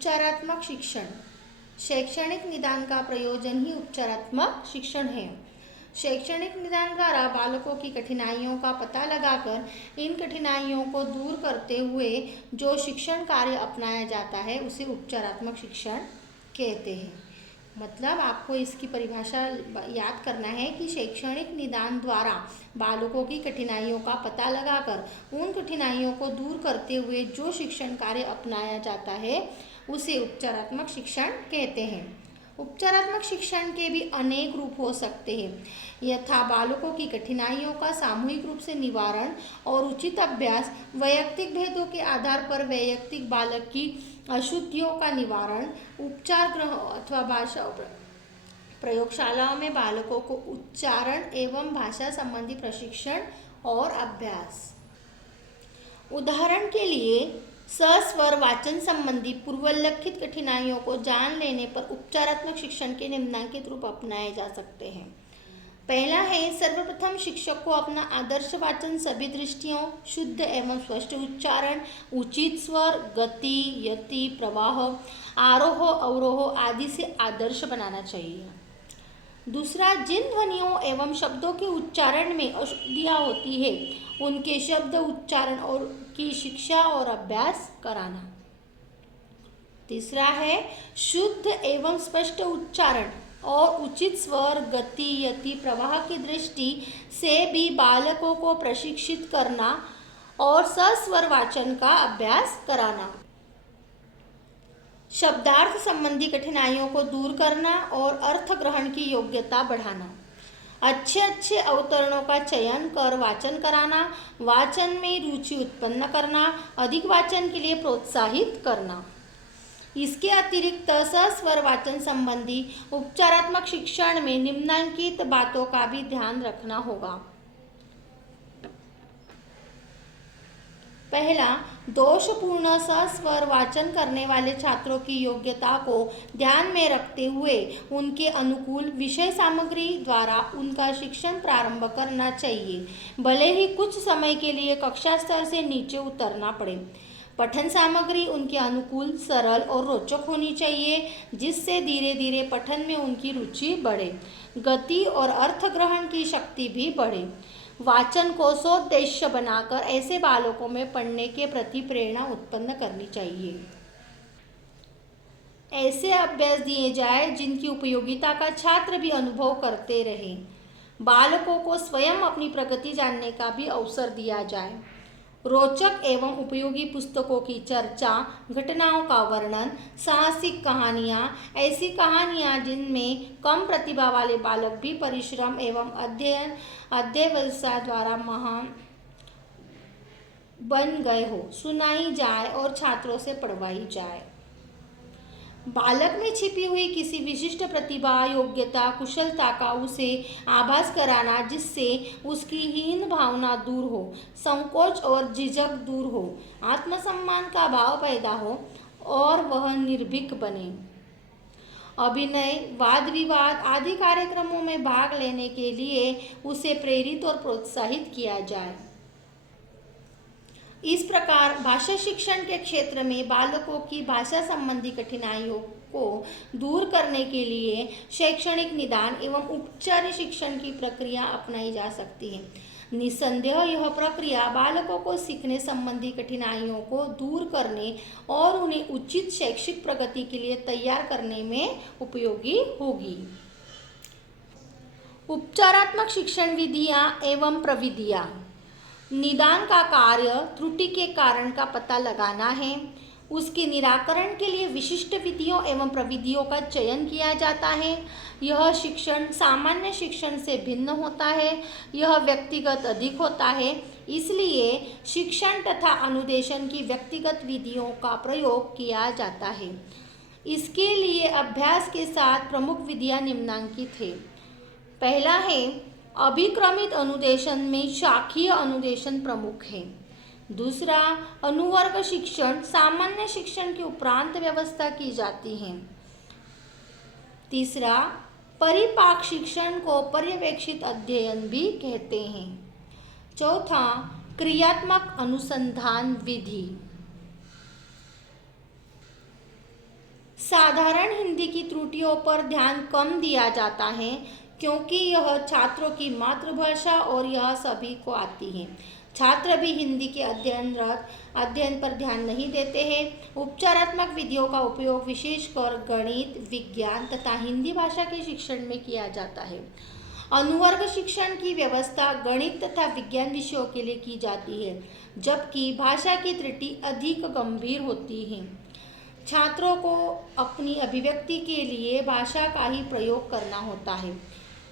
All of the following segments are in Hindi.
उपचारात्मक शिक्षण। शैक्षणिक निदान का प्रयोजन ही उपचारात्मक शिक्षण है। शैक्षणिक निदान द्वारा बालकों की कठिनाइयों का पता लगाकर इन कठिनाइयों को दूर करते हुए जो शिक्षण कार्य अपनाया जाता है उसे उपचारात्मक शिक्षण कहते हैं। मतलब आपको इसकी परिभाषा याद करना है कि शैक्षणिक निदान द्वारा बालकों की कठिनाइयों का पता लगाकर उन कठिनाइयों को दूर करते हुए जो शिक्षण कार्य अपनाया जाता है उसे उपचारात्मक शिक्षण कहते हैं। उपचारात्मक शिक्षण के भी अनेक रूप हो सकते हैं, यथा बालकों की कठिनाइयों का सामूहिक रूप से निवारण और उचित अभ्यास, वैयक्तिक भेदों के आधार पर वैयक्तिक बालक की अशुद्धियों का निवारण, उपचार गृह अथवा भाषा प्रयोगशालाओं में बालकों को उच्चारण एवं भाषा संबंधी प्रशिक्षण और अभ्यास। उदाहरण के लिए सस्वर वाचन संबंधी पूर्वोल्लिखित कठिनाइयों को जान लेने पर उपचारात्मक शिक्षण के निम्नलिखित रूप अपनाए जा सकते हैं। पहला है, सर्वप्रथम शिक्षक को अपना आदर्श वाचन सभी दृष्टियों, शुद्ध एवं स्पष्ट उच्चारण, उचित स्वर, गति, यति, प्रवाह, आरोह अवरोह आदि से आदर्श बनाना चाहिए। दूसरा, जिन ध्वनियों एवं शब्दों के उच्चारण में अशुद्धियाँ होती है उनके शब्द उच्चारण और की शिक्षा और अभ्यास कराना। तीसरा है, शुद्ध एवं स्पष्ट उच्चारण और उचित स्वर, गति, यति, प्रवाह की दृष्टि से भी बालकों को प्रशिक्षित करना और सस्वर वाचन का अभ्यास कराना। शब्दार्थ संबंधी कठिनाइयों को दूर करना और अर्थ ग्रहण की योग्यता बढ़ाना। अच्छे अवतरणों का चयन कर वाचन कराना, वाचन में रुचि उत्पन्न करना, अधिक वाचन के लिए प्रोत्साहित करना। इसके अतिरिक्त सस्वर वाचन संबंधी उपचारात्मक शिक्षण में निम्नलिखित बातों का भी ध्यान रखना होगा। पहला, दोषपूर्ण सस्वर वाचन करने वाले छात्रों की योग्यता को ध्यान में रखते हुए उनके अनुकूल विषय सामग्री द्वारा उनका शिक्षण प्रारंभ करना चाहिए, भले ही कुछ समय के लिए कक्षा स्तर से नीचे उतरना पड़े। पठन सामग्री उनके अनुकूल, सरल और रोचक होनी चाहिए, जिससे धीरे धीरे पठन में उनकी रुचि बढ़े, गति और अर्थ ग्रहण की शक्ति भी बढ़े। वाचन को सोद्देश्य बनाकर ऐसे बालकों में पढ़ने के प्रति प्रेरणा उत्पन्न करनी चाहिए। ऐसे अभ्यास दिए जाए जिनकी उपयोगिता का छात्र भी अनुभव करते रहे। बालकों को स्वयं अपनी प्रगति जानने का भी अवसर दिया जाए। रोचक एवं उपयोगी पुस्तकों की चर्चा, घटनाओं का वर्णन, साहसिक कहानियाँ, ऐसी कहानियाँ जिनमें कम प्रतिभा वाले बालक भी परिश्रम एवं अध्यवसाय द्वारा महान बन गए हो, सुनाई जाए और छात्रों से पढ़वाई जाए। बालक में छिपी हुई किसी विशिष्ट प्रतिभा, योग्यता, कुशलता का उसे आभास कराना, जिससे उसकी हीन भावना दूर हो, संकोच और झिझक दूर हो, आत्मसम्मान का भाव पैदा हो और वह निर्भीक बने। अभिनय, वाद विवाद आदि कार्यक्रमों में भाग लेने के लिए उसे प्रेरित और प्रोत्साहित किया जाए। इस प्रकार भाषा शिक्षण के क्षेत्र में बालकों की भाषा संबंधी कठिनाइयों को दूर करने के लिए शैक्षणिक निदान एवं उपचार शिक्षण की प्रक्रिया अपनाई जा सकती है। निसंदेह यह प्रक्रिया बालकों को सीखने संबंधी कठिनाइयों को दूर करने और उन्हें उचित शैक्षिक प्रगति के लिए तैयार करने में उपयोगी होगी। उपचारात्मक शिक्षण विधियाँ एवं प्रविधियाँ। निदान का कार्य त्रुटि के कारण का पता लगाना है। उसके निराकरण के लिए विशिष्ट विधियों एवं प्रविधियों का चयन किया जाता है। यह शिक्षण सामान्य शिक्षण से भिन्न होता है। यह व्यक्तिगत अधिक होता है। इसलिए शिक्षण तथा अनुदेशन की व्यक्तिगत विधियों का प्रयोग किया जाता है। इसके लिए अभ्यास के साथ प्रमुख विधियाँ निम्नलिखित है। पहला है, अभिक्रमित अनुदेशन में शाखीय अनुदेशन प्रमुख है। दूसरा, अनुवर्ग शिक्षण सामान्य शिक्षण के उपरांत व्यवस्था की जाती है। तीसरा, परिपाक शिक्षण को पर्यवेक्षित अध्ययन भी कहते हैं। चौथा, क्रियात्मक अनुसंधान विधि। साधारण हिंदी की त्रुटियों पर ध्यान कम दिया जाता है क्योंकि यह छात्रों की मातृभाषा और यह सभी को आती है। छात्र भी हिंदी के अध्ययन पर ध्यान नहीं देते हैं। उपचारात्मक विधियों का उपयोग विशेषकर गणित, विज्ञान तथा हिंदी भाषा के शिक्षण में किया जाता है। अनुवर्ग शिक्षण की व्यवस्था गणित तथा विज्ञान विषयों के लिए की जाती है, जबकि भाषा की त्रुटि अधिक गंभीर होती है। छात्रों को अपनी अभिव्यक्ति के लिए भाषा का ही प्रयोग करना होता है।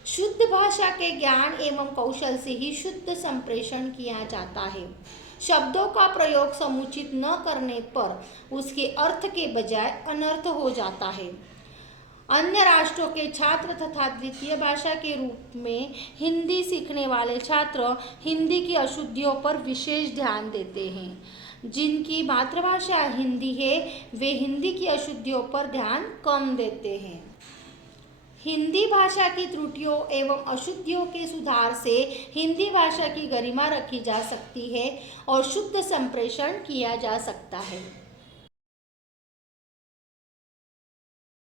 शुद्ध भाषा के ज्ञान एवं कौशल से ही शुद्ध संप्रेषण किया जाता है। शब्दों का प्रयोग समुचित न करने पर उसके अर्थ के बजाय अनर्थ हो जाता है। अन्य राष्ट्रों के छात्र तथा द्वितीय भाषा के रूप में हिंदी सीखने वाले छात्र हिंदी की अशुद्धियों पर विशेष ध्यान देते हैं। जिनकी मातृभाषा हिंदी है वे हिंदी की अशुद्धियों पर ध्यान कम देते हैं। हिंदी भाषा की त्रुटियों एवं अशुद्धियों के सुधार से हिंदी भाषा की गरिमा रखी जा सकती है और शुद्ध संप्रेषण किया जा सकता है।